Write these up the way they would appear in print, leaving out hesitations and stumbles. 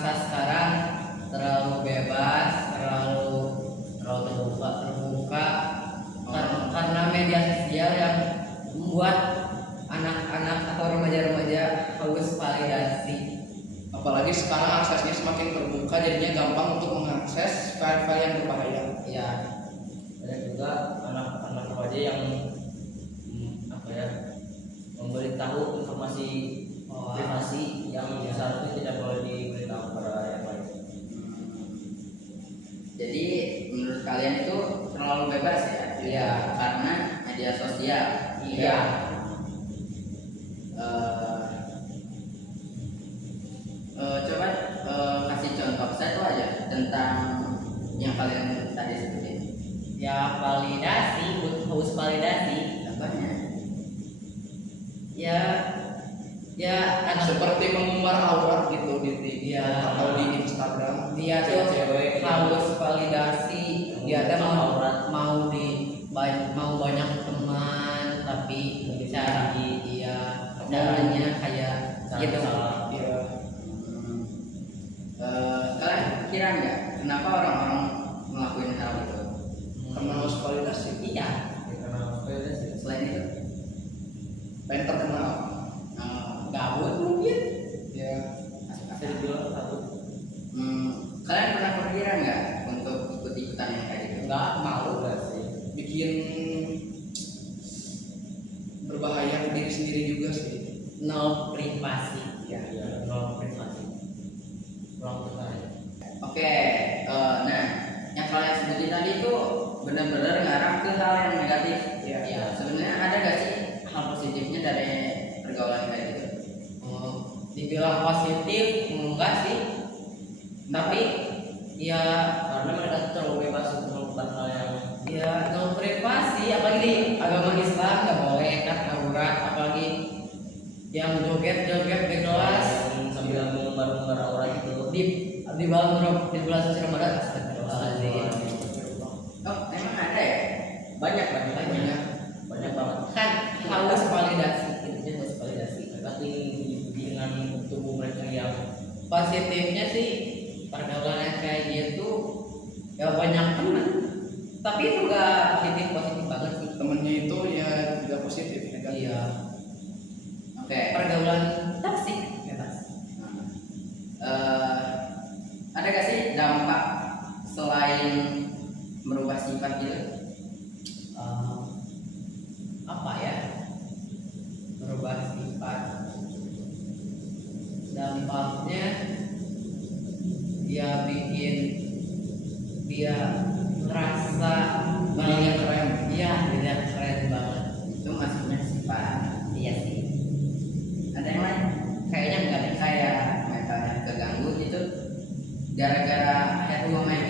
masa sekarang terlalu bebas, terlalu terbuka karena media sosial yang membuat anak-anak atau remaja-remaja haus validasi. Apalagi sekarang aksesnya semakin terbuka, jadinya gampang untuk mengakses file-file yang berbahaya. Ya, Dan juga anak-anak remaja yang memberitahu informasi privasi yang seharusnya tidak boleh diberitahu kepada yang lain. Jadi menurut kalian itu terlalu bebas ya? Iya. Karena media sosial. iya. Coba kasih contoh satu aja tentang yang kalian tadi sebutin. Ya validasi, haus validasi. Contohnya? Ya anak Seperti mengumbar aurat gitu di Iya. atau di Instagram. dia tuh Cewek haus validasi, dia tuh mau Aurat. mau banyak teman, tapi cara dia caranya kayak gitu. Salah. Iya. Kalian kira nggak kenapa orang-orang ngelakuin hal itu? Karena harus validasi. Iya. Karena validasi. Selain itu, Pengen terkenal. Gabut mungkin. Ya. Bisa dibilang satu. Kalian pernah kepikiran nggak untuk ikut-ikutan yang kayak gitu? Enggak malu. Enggak sih. Bikin berbahaya ke diri sendiri juga sih. No privasi. Ya, nol privasi. Ruang terbuka. Oke, nah yang kalian sebutin tadi itu benar-benar ngarah ke hal yang negatif. Iya. Sebenarnya ada nggak sih hal positifnya dari pergaulan kayak gitu? Dibilang positif enggak sih, tapi ya Karena mereka terlalu bebas untuk melakukan hal yang no privasi, apalagi di agama Islam nggak boleh kan aurat, apalagi yang joget-joget di kelas yang sambil mengumbar-umbar aurat itu. di bulan suci Ramadan. Astagfirullahaladzim. Oh, emang ada ya? Banyak Banyak banget. kan haus validasi, intinya haus validasi. Mereka tinggi dengan tubuh mereka yang Positifnya sih pergaulan yang kayak gitu ya banyak teman, tapi itu nggak positif banget sih. Temennya itu ya juga positif negatif. Iya, Oke. pergaulan toksik bebas. Ada gak sih dampak selain merubah sifat gitu? Apa ya, merubah sifat, dampaknya dia bikin dia ngerasa Dirinya keren. Iya, dia keren banget. Itu masuknya sifat. Iya sih, Ada yang lain? kayaknya enggak deh. Kayak mentalnya keganggu gitu gara-gara hubungan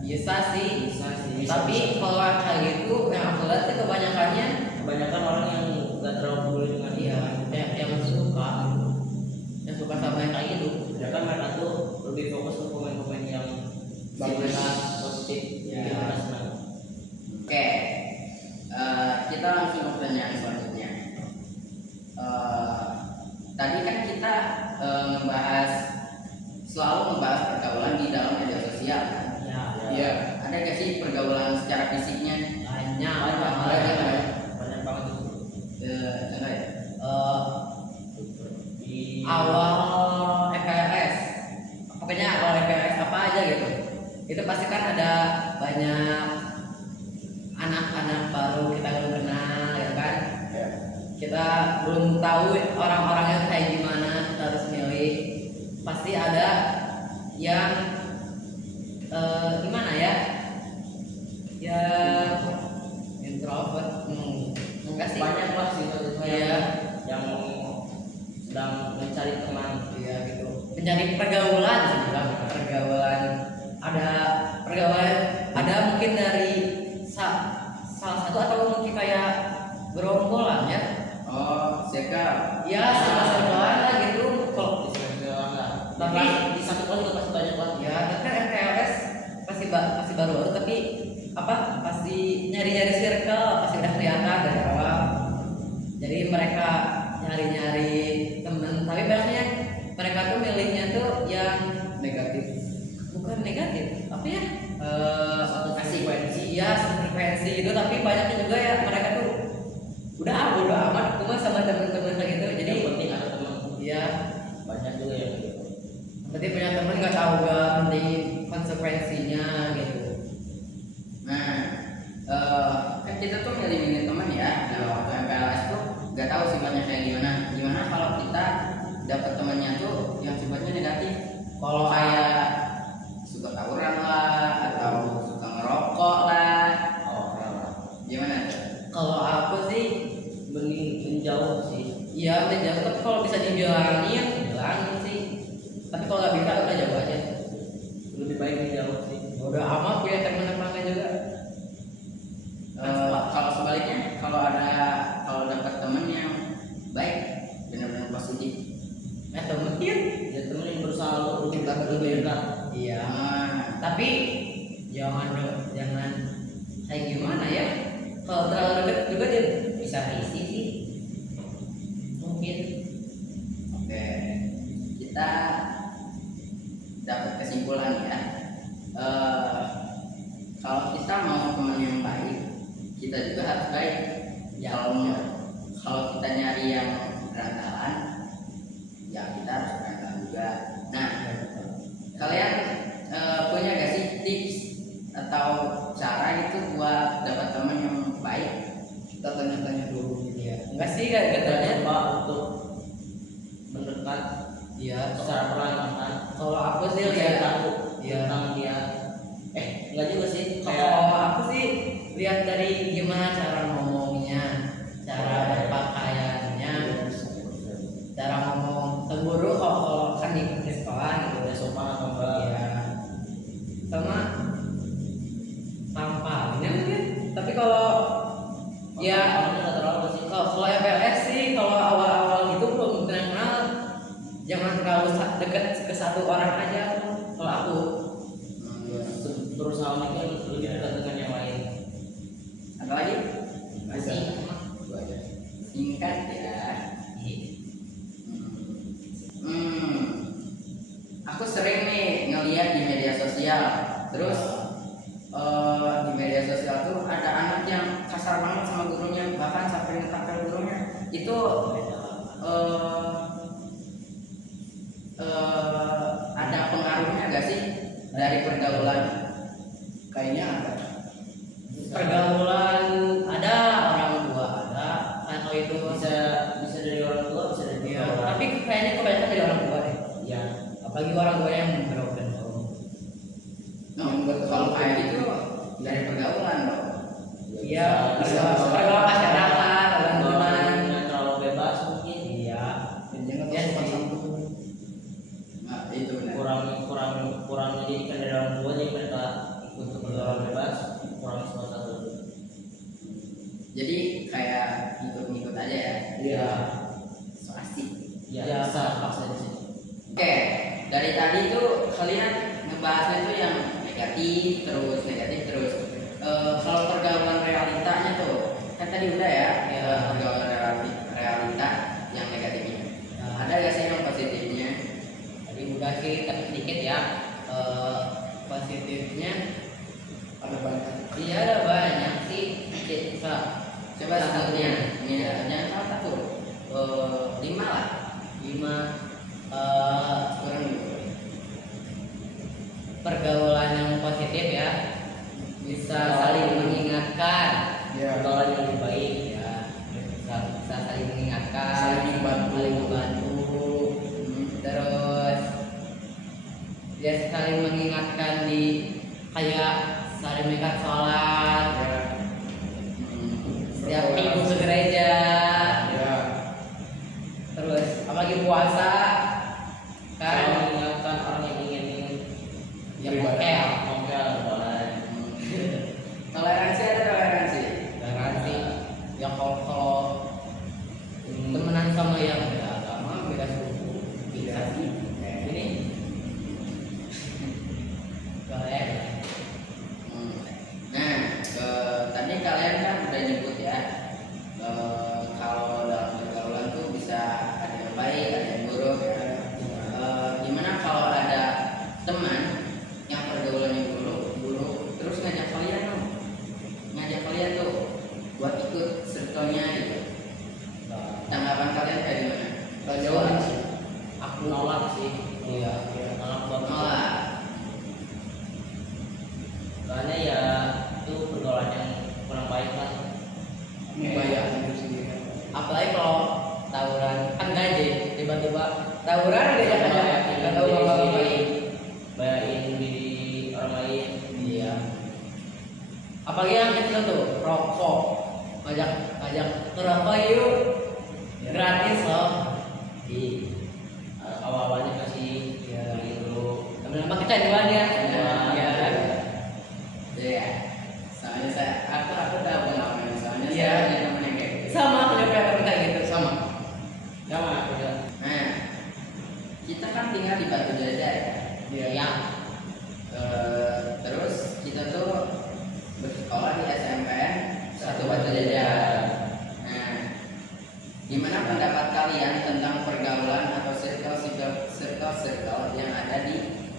Bisa sih, Bisa. tapi kalau kayak gitu yang aku lihat sih kebanyakannya kebanyakan orang yang nggak terlalu peduli dengan dia. yang suka sama yang kayak gitu. Sedangkan mereka tuh lebih fokus ke pemain-pemain yang Bagus. positif, Ya. yang mereka senang. Oke, kita langsung ke pertanyaan selanjutnya. Tadi kan kita selalu ngebahas pergaulan di dalam media sosial. Kan? Ya, Iya. Ada gak sih pergaulan secara fisiknya? banyak Banyak banget itu. Contoh ya? Di awal EPLS, pokoknya awal EPLS apa aja gitu, itu pasti kan ada banyak anak-anak baru kita belum kenal ya kan, Ya. kita belum tahu orang-orangnya kayak gimana, kita harus milih. Pasti ada yang gimana ya, yang introvert, enggak sih, banyak lah sih Iya. yang sedang mencari teman. Iya gitu, mencari pergaulan sebenarnya. Pergaulan ada mungkin dari salah satu atau mungkin kayak gerombolan ya. Oh, circle. Ya salah satuan lah gitu. Kalau Tapi di satu kelas juga pasti banyak banget. ya tapi kan MPLS pasti baru-baru, tapi pasti nyari-nyari circle, pasti udah kelihatan dari awal. Jadi mereka nyari-nyari temen, tapi biasanya mereka tuh milihnya tuh yang negatif, bukan negatif apa ya, Satu frekuensi. iya frekuensi itu, tapi banyaknya juga ya mereka tuh udah bodo amat cuma sama temen-temen kayak gitu. Jadi Yang penting ada teman. iya, Banyak juga yang gitu. berarti punya temen nggak tahu gak penting konsekuensinya gitu. Nah, kan kita tuh milih-milih teman ya. Nah, waktu MPLS tuh nggak tahu sifatnya kayak gimana. Gimana kalau kita dapat temannya tuh yang sifatnya negatif? Kalau Kayak suka tawuran lah, atau suka ngerokok lah. Oh, rela. Gimana tuh? kalau aku sih Mending menjauh sih. iya udah jauh, tapi kalau bisa dibilangin bilangin sih, tapi kalau nggak bisa udah jauh aja. Lebih baik menjauh sih. Udah amat punya temen apa enggak juga. Kalau sebaliknya, kalau dapat teman yang baik, benar-benar positif. Temen Ya temen yang berusaha untuk lebih dekat. iya, Nah, tapi jangan kayak gimana ya, kalau terlalu dekat juga dia bisa risih sih mungkin. oke, kita dapat kesimpulan ya. Kalau kita mau teman yang baik, kita juga harus baik. Ya, Kalau kita nyari yang berantalan, ya kita harus berantalan juga. Nah, kalian punya gak sih tips atau cara gitu buat dapat teman yang baik? Kita tanya-tanya dulu gitu ya. enggak sih kayak Kita katanya. coba untuk mendekat Iya, secara perlahan-lahan. kalau aku sih Saya lihat, tahu Iya. tentang dia. Enggak juga sih. kalau Kayak aku sih lihat dari gimana cara ngomongnya, cara berpakaiannya, cara ngomong cemburu kalau kan di sekolah gitu. udah sopan atau enggak. Iya, sama tampangnya mungkin. Tapi kalau ya Nggak terlalu sih. kalau FLS sih, kalau awal-awal gitu belum kenal, jangan terlalu dekat ke satu orang aja. Kalau aku Berusaha mungkin lebih dekat dengan yang lain. Apa lagi? masih Itu aja. Singkat ya. Aku sering nih ngeliat di media sosial. Terus di media sosial tuh ada anak yang kasar banget sama gurunya, bahkan sampai ngetapel gurunya. Itu ada pengaruhnya gak sih dari pergaulan? Kayaknya ada. pergaulan ada, orang tua ada, kalau itu Bisa dari orang tua, bisa dari iya. orang. Tapi kayaknya kebanyakan dari orang tua deh, Ya, apalagi orang tua yang broken home. Kalau kayak gitu dari pergaulan loh. Iya, bisa. pergaulan masyarakat, orang teman. Dengan terlalu bebas mungkin. Iya, Dan jangan Iya sopan sih. santun. Nah, itu benar. kurang didikan dari orang tua, jadi mereka ikut bergaul bebas, kurang sopan satu. Jadi kayak ngikut-ngikut aja ya. Iya. So asik. Ya, Ya. bisa paksa di sini. Oke, dari tadi tuh kalian ngebahasnya tuh yang negatif terus. Kalau pergaulan realitanya tuh kan tadi udah ya, Ya. pergaulan realita yang negatifnya. Nah, Ada gak sih yang positifnya? tadi udah sih, tapi sedikit ya. Positifnya, Ada banyak. iya ada banyak sih. Bisa Coba satunya, ini Ya. jangan salah satu. 5 lah, 5 kurang dulu. pergaulan yang positif ya, bisa saling mengingatkan. Ya. Pergaulan yang lebih baik. Ya, bisa saling mengingatkan, Saling membantu. saling membantu. Terus dia saling mengingatkan di kayak saling mengingat sholat setiap minggu ke gereja. Ya. Terus apalagi puasa Kalau kan, mengingatkan orang yang ingin yang Beribadah. mokel, mokel boleh. Toleransi ada toleransi. garansi. Ya kalau temenan sama yang beda agama, beda suku, bisa sih kayak gini. Boleh. Nah, nolak sih. Iya. Nolak buat Nolak. soalnya ya itu pergaulan yang kurang baik lah. Membahayakan diri sendiri. Apalagi kalau tawuran kan gaji tiba-tiba tawuran diajak aja nggak tahu apa-apa. Bayarin diri orang lain. Iya. Apalagi yang kecil tuh rokok, ngajak ngerokok yuk, gratis loh. Di awal-awalnya kasih beli dulu. Lama-lama kecanduan ya. Iya. Iya. Soalnya aku tahu pengalaman. Soalnya Iya. saya punya teman yang kayak gitu. Sama aku juga temen kayak gitu. Sama. Sama aku juga. Nah, kita kan tinggal di Batu Jajar ya. Iya. Terus kita tuh bersekolah di SMPN 1 Batu Jajar. Nah, gimana pendapat kalian tentang pergaulan atau circle yang ada di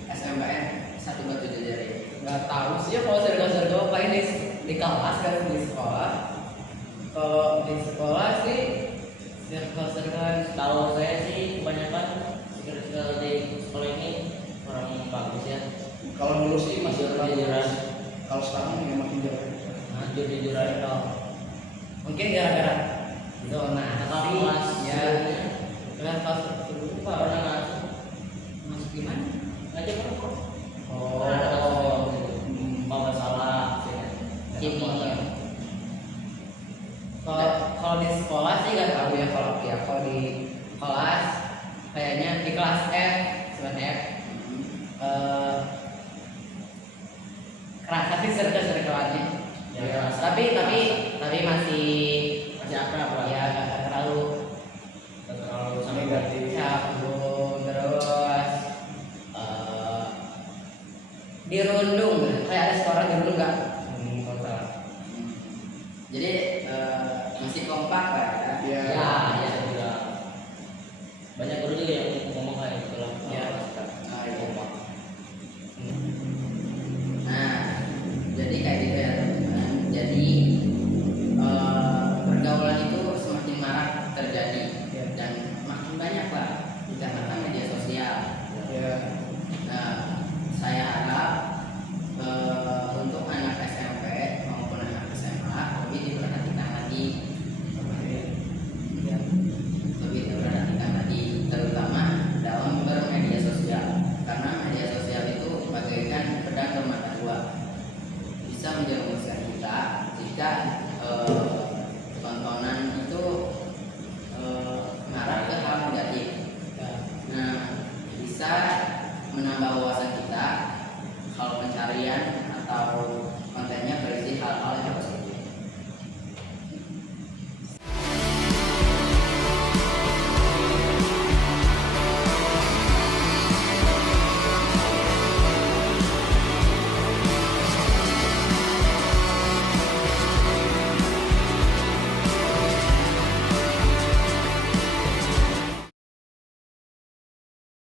SMPN 1 Batu Jajar ini? Nggak tahu sih ya kalau circle paling di kelas kan di sekolah. Kalau di sekolah sih circle Kalau saya sih kebanyakan circle di sekolah ini kurang bagus ya. Kalau dulu sih masih Jujur-jujuran. Kalau sekarang ya makin jauh. Jujur-jujuran itu. mungkin gara-gara zona Kakak sih kelas ya. Kelas Pak pernah masuk masuk gimana? ngajak ngerokok. Oh. Kalau nggak salah Kimia. Kalau di sekolah sih nggak tahu ya kalau di kelas kayaknya di kelas F semester F kerasa sih circle-circleannya. Ya, Tapi masih masih akrab lah. ya nggak terlalu Nggak terlalu sampai Negatif. cabut terus dirundung